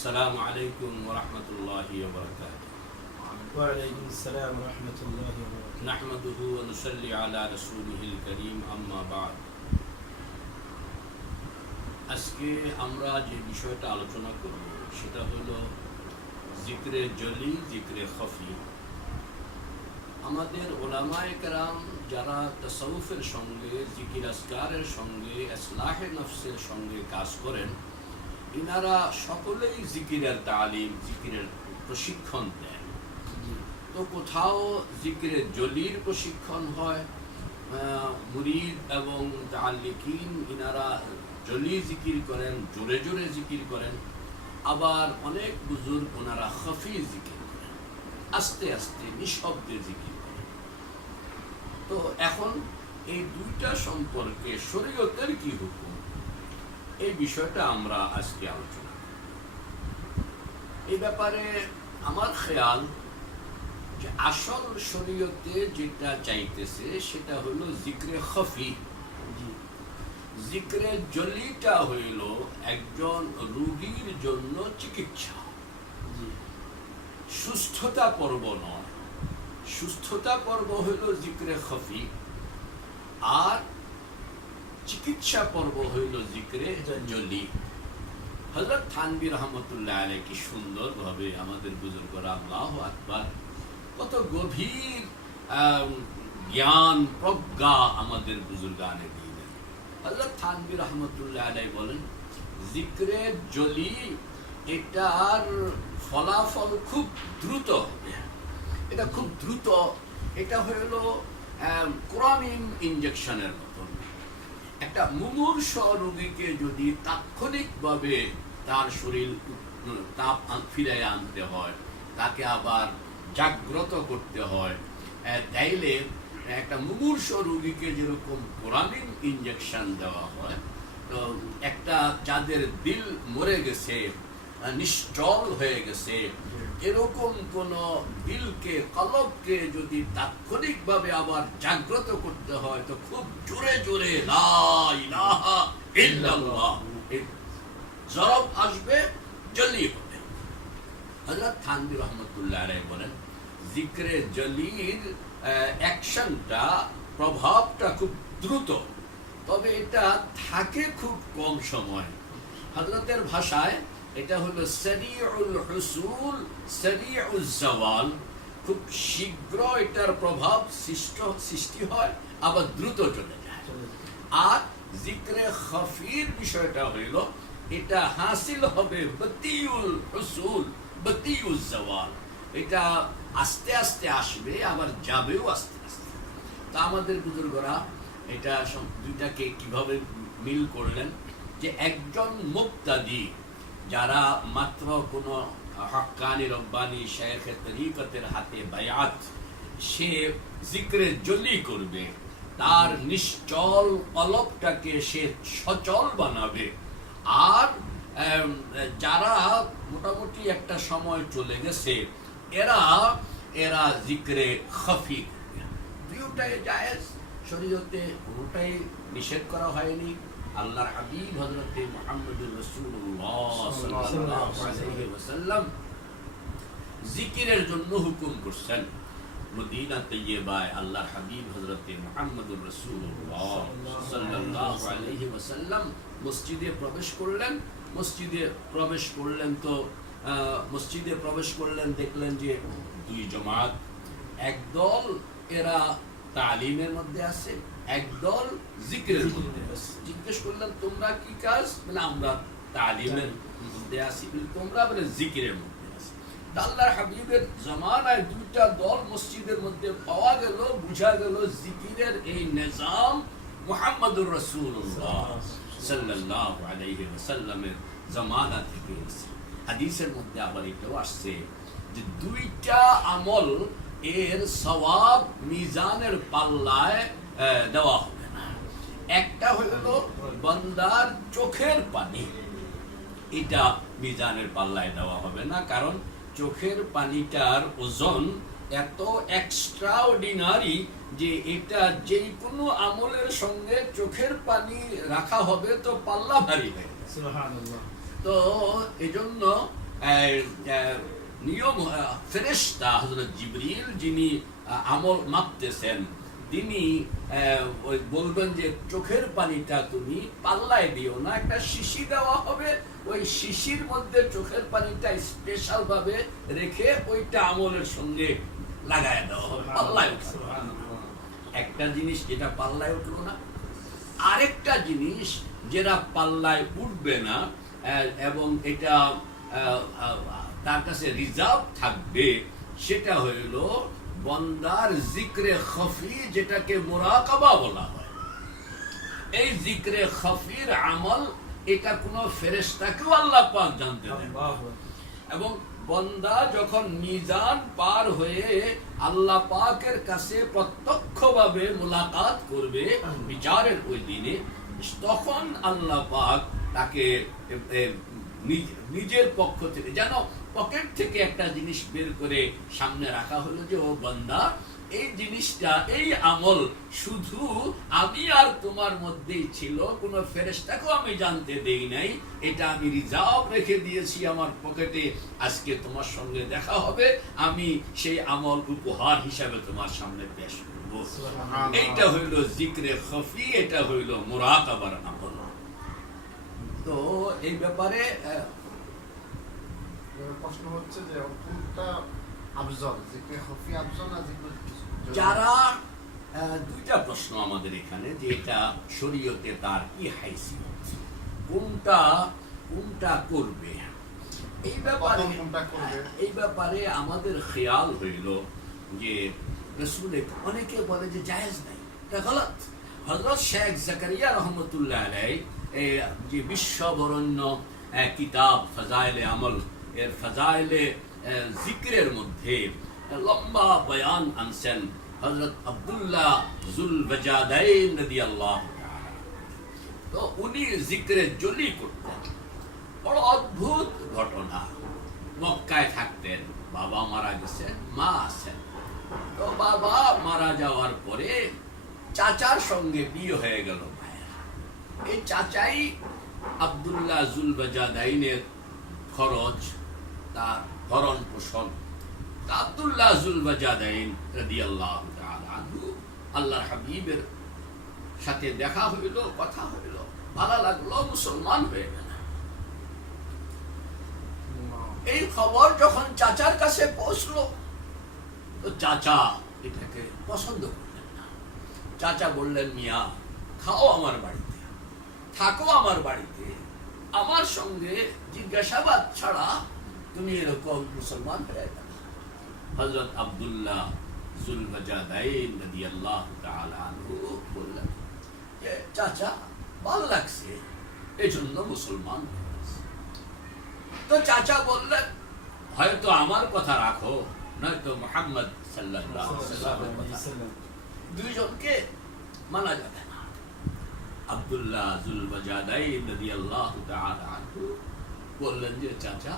السلام عليكم ورحمة الله وبركاته وعليكم السلام ورحمة الله وبركاته نحمده ونصلي على رسوله الكريم أما بعد আজকে আমরা যে বিষয়টা আলোচনা করব সেটা হলো জিক্রে জলি জিক্রে খফি আমাদের ওলামায়ে কেরাম যারা তসৌফের সঙ্গে জিকির আসকারের সঙ্গে ইসলাহে নফসের সঙ্গে কাজ করেন ইনারা সকলেই জিকিরের তালিম, জিকিরের প্রশিক্ষণ দেন। তো কোথাও জিকিরের জলির প্রশিক্ষণ হয় মুরিদ এবং তালিকিন ইনারা জলি জিকির করেন, জোরে জোরে জিকির করেন। আবার অনেক বুজুর্গ ওনারা খফি জিকির করেন, আস্তে আস্তে নিঃশব্দে জিকির করেন। তো এখন এই দুইটা সম্পর্কে শরীয়তের কি হুকুম? এই বিষয়টা আমরা আজকে আলোচনা এই ব্যাপারে আমার খেয়াল যে আসল শরীয়তে যেটা চাইতেছে সেটা হলো জিক্রে খফি। জিক্রে জলিটা হইল একজন রুগীর জন্য চিকিৎসা। সুস্থতা পর্ব নয়। সুস্থতা পর্ব হইল জিক্রে খফি। আর চিকিৎসা পর্ব হইল জিক্রে জলি হজরত থানবি রহমতুল্লাহ আলাই কি সুন্দরভাবে আমাদের বুজুর্গরা আল্লাহ আকবার, কত গভীর জ্ঞান, প্রজ্ঞা আমাদের বুজুর্গানে দিয়ে দেন। হজরত থানবি রহমতুল্লাহ আলাই বলেন, জিক্রে জলি এটার ফলাফল খুব দ্রুত হবে। এটা খুব দ্রুত, এটা হলো কোরআনিন ইঞ্জেকশনের মতন। একটা মুমূর্ষ রোগীকে যদি তাৎক্ষণিকভাবে তার শরীর তাপ ফিরাই আনতে হয়, তাকে আবার জাগ্রত করতে হয় তাইলে একটা মুমূর্ষ রোগীকে যেরকম কোরামিন ইঞ্জেকশন দেওয়া হয়, তো একটা যাদের দিল মরে গেছে নিশ্চল হয়ে গেছে। এরকম কোন দিলকে, কলবকে যদি তাৎক্ষণিকভাবে আবার জাগ্রত করতে হয়, তো খুব জোরে জোরে জরব আসবে জলি হবে। হযরত থানবী রহমতুল্লাহ আলাইহি বলেন, জিক্রে জলির অ্যাকশনটা, প্রভাবটা খুব দ্রুত। তবে এটা থাকে খুব কম সময়। হযরতের ভাষায় এটা হলো সারিউল হুসুল সারিউল জাওয়াল। খুব শীঘ্র এটার প্রভাব সৃষ্ট সৃষ্টি হয় আবার দ্রুত চলে যায়। আর জিক্রে খফির বিষয়টা হইল এটা হাসিল হবে বতিউল হুসুল বতিউল জাওয়াল। এটা আস্তে আস্তে আসবে আবার যাবেও আস্তে আস্তে। তা আমাদের বুজুর্গরা এটা দুইটাকে কীভাবে মিল করলেন যে একজন মুক্তাদি যারা মাত্র কোনো হক্কানি রব্বানি শেখ তরিকতের হাতে বায়াত, সে জিক্রে জলি করবে। তার নিশ্চল কলবটাকে সে সচল বানাবে। আর যারা মোটামুটি একটা সময় চলে গেছে, এরা এরা জিক্রে খফি দুটাই জায়েজ। শরীয়তে কোনোটাই নিষেধ করা হয়নি। আল্লাহর হাবিব হযরতে মুহাম্মদুর ওয়াসাল্লাম জিকিরের জন্য হুকুম করছেন। মদিনা তৈয়বায় আল্লাহর হাবিব হযরতে মুহাম্মদুর আলাইহি ওয়াসাল্লাম মসজিদে প্রবেশ করলেন। মসজিদে প্রবেশ করলেন তো আহ, মসজিদে প্রবেশ করলেন দেখলেন যে দুই জমাত একদল এরা তালিমের মধ্যে আছে একদল জিকিরের জিজ্ঞেস করলেন তোমরা কি কাজ? মানে আমরা তালিমের মধ্যে আছি। তোমরা বলে জিকিরের মধ্যে আছি। আল্লাহর হাবিবের জামানায় দুইটা দল মসজিদের মধ্যে পাওয়া গেল, বুঝা গেল জিকিরের এই নিজাম মুহাম্মদুর রাসূলুল্লাহ সাল্লাল্লাহু আলাইহি ওয়াসাল্লামের জামানা থেকে এসেছে। হাদিসের মধ্যে আবার এটাও আসছে যে দুইটা আমল এর সওয়াব মিজানের পাল্লায় দেওয়া হবে না। একটা হলো বান্দার চোখের পানি। এটা মিজানের পাল্লায় দেওয়া হবে না কারণ চোখের পানিটার ওজন এত এক্সট্রা অর্ডিনারি যে এটা যে কোনো আমলের সঙ্গে চোখের পানি রাখা হবে তো পাল্লা ভারী হয়ে তো এজন্য নিয়ম আহ, ফেরেশতা হযরত জিবরিল যিনি আমল মাপতেছেন তিনি ওই বলবেন যে চোখের পানিটা তুমি পাল্লায় দিও না একটা শিশি দেওয়া হবে। ওই শিশির মধ্যে চোখের পানিটা স্পেশাল ভাবে রেখে ওইটা আমলের সঙ্গে লাগায় দেওয়া হবে পাল্লায় একটা জিনিস যেটা পাল্লায় উঠল না আরেকটা জিনিস যেটা পাল্লায় উঠবে না এবং এটা তার কাছে রিজার্ভ থাকবে সেটা হইল বন্দার জিক্রে খফি যেটাকে মোরাকাবা বলা হয় এই জিক্রে খফির আমল এটা কোনো ফেরেশতাকেও আল্লাহ পাক জানতে দেন। এবং বন্দা যখন মিজান পার হয়ে আল্লাহ পাকের কাছে প্রত্যক্ষভাবে মোলাকাত করবে বিচারের ওই দিনে তখন আল্লাহ পাক তাকে নিজের পক্ষ থেকে যেন পকেট থেকে একটা জিনিস বের করে সামনে রাখা হলো যে ও বন্দা এই জিনিসটা এই আমল শুধু আমি আর তোমার মধ্যেই ছিল। কোন ফেরেশতাকেও আমি জানতে দেই নাই। এটা আমি রিজার্ভ রেখে দিয়েছি আমার পকেটে। আজকে তোমার সঙ্গে দেখা হবে। আমি সেই আমল উপহার হিসাবে তোমার সামনে পেশ করব। এইটা হইল জিক্রে খফি এটা হইল মুরাকাবার আমল। তো এই ব্যাপারে প্রশ্ন হচ্ছে যে কোনটা আফজল? জিক্রে খফি আফজল না জিক্রে যারা দুইটা প্রশ্ন আমাদের এখানে যে এটা শরীয়তে তার কি হাইসিয়ত কোনটা কোনটা করবে? এই ব্যাপারে করবে? এই ব্যাপারে আমাদের খেয়াল হইল যে রসুল অনেকে বলে যে জায়েজ নাই এটা গলত। হজরত শেখ জাকারিয়া রহমতুল্লাহ আলাই যে বিশ্ববরণ্য কিতাব ফাজাইলে আমল এর ফাজাইলে জিক্রের মধ্যে লম্বা বয়ান আনছেন হজরত জুল বজাদাইন তাআলা। তো উনি জিক্রে জলি করতেন। বড় অদ্ভুত ঘটনা। মক্কায় থাকতেন, বাবা মারা মা আছেন। তো বাবা মারা যাওয়ার পরে চাচার সঙ্গে বিয়ে হয়ে গেল মায়ের। এই চাচাই আব্দুল্লাহ জুলবাজাদাইনের খরচ তার ভরণ পোষণ। আনহু আল্লাহর হাবিবের সাথে দেখা হইল, কথা হইল। ভালো লাগল, মুসলমান হয়ে গেল। এই খবর যখন চাচার কাছে পৌঁছলো, তো চাচা এটাকে পছন্দ করলেন না। চাচা বললেন, মিয়া, খাও আমার বাড়িতে, থাকো আমার বাড়িতে। আমার সঙ্গে জিজ্ঞাসাবাদ ছাড়া তুমি এরকম মুসলমান হয়ে গেল হজরত আব্দুল্লাহ হয়তো আমার কথা রাখো, নয়তো। দুইজনকে মানা যাবে না। আব্দুল্লাহ রাদিয়াল্লাহু তাআলা আনহু বললেন যে, চাচা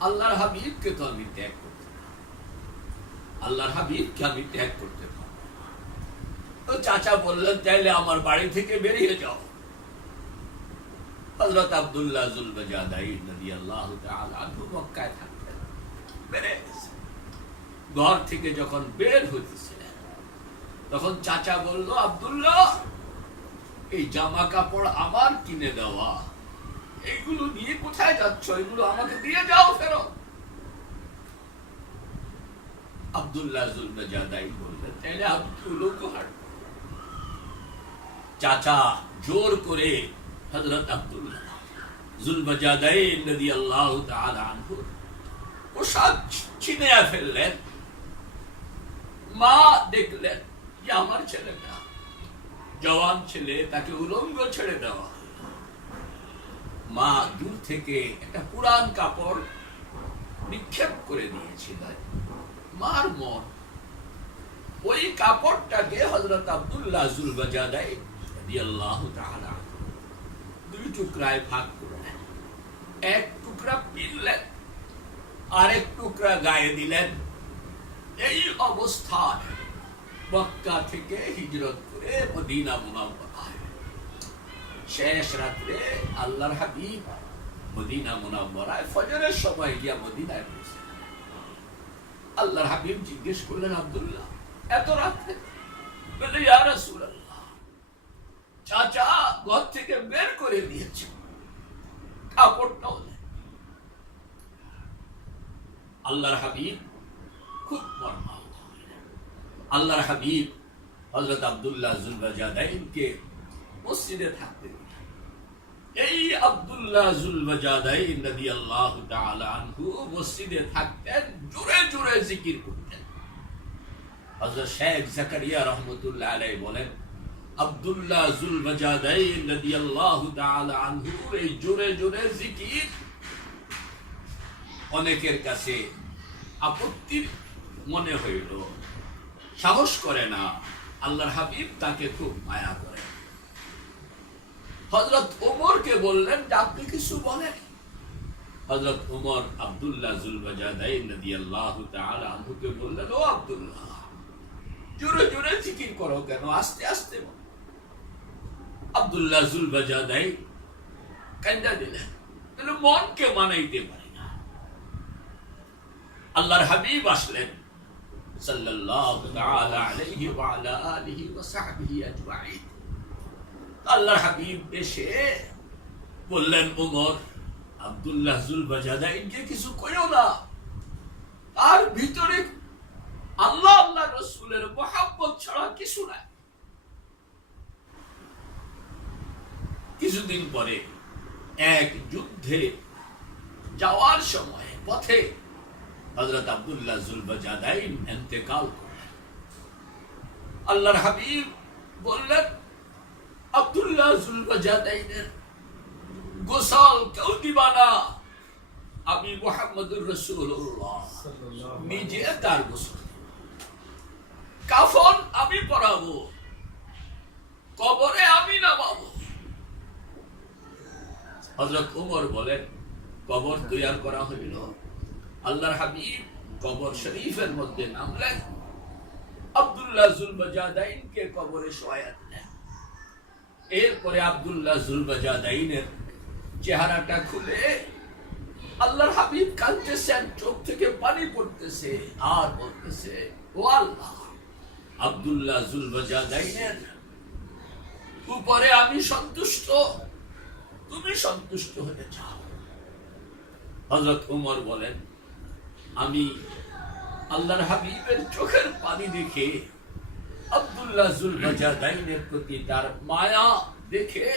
আল্লাহর হাবিবকে তো আমি ত্যাগ করতে। আল্লাহর হাবিবকে আমি ত্যাগ করতে পারব চাচা বললেন, তাইলে আমার বাড়ি থেকে বেরিয়ে যাও। জুলবাজাদাইন রাদিয়াল্লাহু তাআলা আনহু মক্কায় থাকতেন। বেড়ে গেছে। ঘর থেকে যখন বের হইতেছিলেন তখন চাচা বলল, আব্দুল্লাহ, এই জামা কাপড় আমার কিনে দেওয়া। এইগুলো নিয়ে কোথায় যাচ্ছ? এগুলো আমাকে দিয়ে যাও ফেরত। বললেন ওগুলো হাট চাচা জোর করে ছিনে ফেললেন। মা দেখলেন যে আমার ছেলেটা, জওয়ান ছেলে, তাকে উলঙ্গ ছেড়ে দেওয়া। মা দূর থেকে একটা পুরান কাপড় নিক্ষেপ করে দিয়েছিলেন মার মন। ওই কাপড়টাকে হজরত আব্দুল্লাহ জুলবাজাদাই রাদিয়াল্লাহু তাআলা দুই টুকরায় ভাগ করলেন এক টুকরা পিনলেন, আরেক টুকরা গায়ে দিলেন। এই অবস্থায় মক্কা থেকে হিজরত করে মদিনা শেষ রাত্রে আল্লাহর হাবিব মদিনা মুনাম্মরায় ফজরের সময় গিয়া মদিনায় পৌঁছে আল্লাহর হাবিব জিজ্ঞেস করলেন, আব্দুল্লাহ, এত রাতে বলে, ইয়া রাসূলুল্লাহ, চাচা ঘর থেকে বের করে দিয়েছে কাপড়টাও। আল্লাহর হাবিব খুব মর্মাহত। আল্লাহর হাবিব হযরত আব্দুল্লাহ জুলবাজাদাইনকে মসজিদে থাকতে দিলেন। এই আব্দুল্লাহ জুলবাজাদাইন রাদিয়াল্লাহু তাআলা আনহু মসজিদে থাকতেন জিকির করতেন। শেখ জাকারিয়া রহমতুল্লাহ আলাইহি বলেন, আব্দুল্লাহ রাদিয়াল্লাহু তাআলা আনহু এই জিকির অনেকের কাছে আপত্তির মনে হইল, সাহস করে না, আল্লাহর হাবিব তাকে খুব মায়া করে হজরত ওমরকে বললেন আপনি কিছু বলেন হজরত ওমর আব্দুল্লাহ আনহুকে বললেন, ও আব্দুল্লাহ, জোরে জোরে জিকির করো কেন? আস্তে আস্তে। আব্দুল্লাহ জুলবাজাদাইন কান্দা দিলেন, তাহলে মনকে মানাইতে পারি না। আল্লাহর হাবিব আসলেন, সাল্লাল্লাহু তাআলা আলাইহি ওয়া আলা আলিহি ওয়া সাহবিহি আজমাইন। আল্লাহর হাবিব এসে বললেন, ওমর, আব্দুল্লাহ জুলবাজাদাইনকে কিছু কইও না। তার ভিতরে আল্লাহ আল্লাহ রসুলের মোহাম্মত ছাড়া কিছু নাই। কিছুদিন পরে এক যুদ্ধে যাওয়ার সময় পথে হজরত আব্দুল্লাহ জুলবাজাদাইন এন্তেকাল করেন আল্লাহর হাবিব বললেন আব্দুল্লাহ জুলবাজাদাইনের গোসাল কেউ দিবা না আমি মোহাম্মদুর রসুল্লাহ নিজে তার গোসল। কাফন আমি পরাবো কবরে আমি নামাবো। হজরত উমর বলেন কবর তৈয়ার করা হইল। আল্লাহর হাবিব কবর শরীফের মধ্যে নামলেন। আব্দুল্লাহ জুলবাজাদাইনকে কবরে দিলেন এরপরে আব্দুল্লাহ জুলবাজাদাইনের চেহারাটা খুলে আল্লাহর হাবিব কাঁদতেছেন চোখ থেকে পানি পড়তেছে, আর বলতেছে, ও আল্লাহ, আব্দুল্লাহ জুলবাজাদাইনের উপরে আমি সন্তুষ্ট। তুমি সন্তুষ্ট হয়ে যাও হজরত উমর বলেন, আমি আল্লাহর হাবিবের চোখের পানি দেখে আব্দুল্লাহ জুলবাজাদাইনের প্রতি তার মায়া দেখে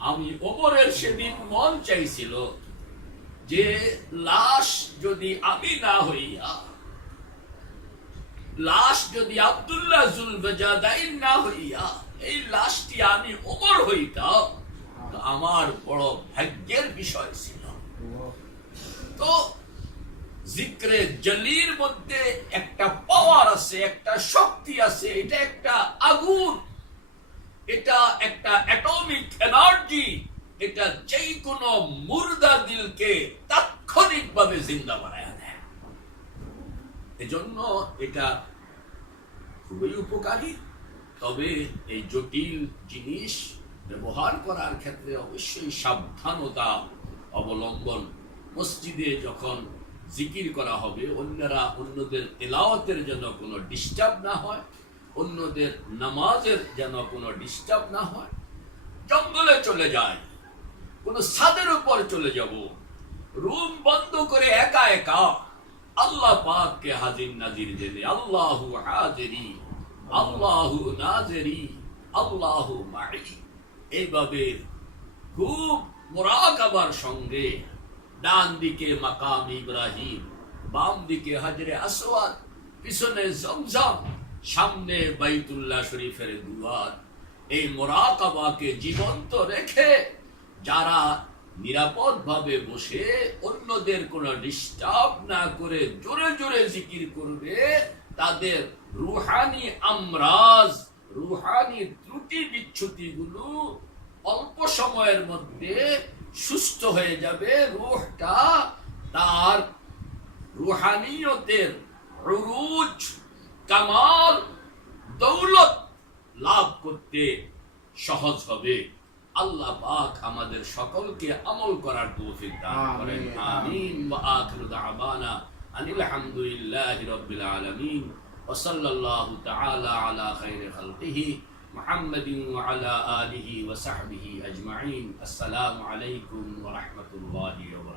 আমি ওমরের সেদিন মন চাইছিল যে লাশ যদি আমি না হইয়া, লাশ যদি আব্দুল্লাহ জুলবাজাদাইন না হইয়া এই লাশটি আমি ওমর হইতাম আমার বড় ভাগ্যের বিষয় ছিল। তো জিক্রে জলির মধ্যে একটা পাওয়ার আছে, একটা শক্তি আছে, এটা একটা আগুন, এটা একটা অ্যাটমিক এনার্জি এটা যেই কোনো মুর্দা দিলকে তাৎক্ষণিকভাবে জিন্দা বানায় দেয়। এজন্য এটা খুবই উপকারী। তবে এই জটিল জিনিস ব্যবহার করার ক্ষেত্রে অবশ্যই সাবধানতা অবলম্বন। মসজিদে যখন জিকির করা হবে, অন্যরা অন্যদের তেলাওয়াতের যেন কোনো ডিস্টার্ব না হয়, অন্যদের নামাজের যেন কোনো ডিস্টার্ব না হয়। জঙ্গলে চলে যায় কোনো ছাদের উপর চলে যাব, রুম বন্ধ করে একা একা আল্লাহ পাককে হাজির নাজির জেনে আল্লাহু হাজেরি, আল্লাহু নাজেরি, আল্লাহু মাই এইভাবে খুব মোরাকাবার সঙ্গে ডান দিকে মাকাম ইব্রাহিম, বাম দিকে হাজরে আসওয়াদ, পিছনে জমজম, সামনে বাইতুল্লাহ শরীফের দুয়ার। এই মোরাকাবাকে জীবন্ত রেখে যারা নিরাপদ ভাবে বসে অন্যদের কোনো ডিস্টার্ব না করে জোরে জোরে জিকির করবে, তাদের রুহানি আমরাজ, রুহানি ত্রুটি বিচ্ছুতিগুলো অল্প সময়ের মধ্যে সুস্থ হয়ে যাবে রুহটা তার রুহানিয়তের রুজ কামাল দৌলত লাভ করতে সহজ হবে। আল্লাহ পাক আমাদের সকলকে আমল করার তৌফিক দান করেন। আমিন। ওয়া আখিরু দাওয়ানা আনিল হামদুলিল্লাহি রাব্বিল আলামিন। ওয়া সাল্লাল্লাহু তাআলা আলা খাইরি খালকিহি। محمد وعلى آله وصحبه أجمعين. السلام عليكم ورحمة الله وبركاته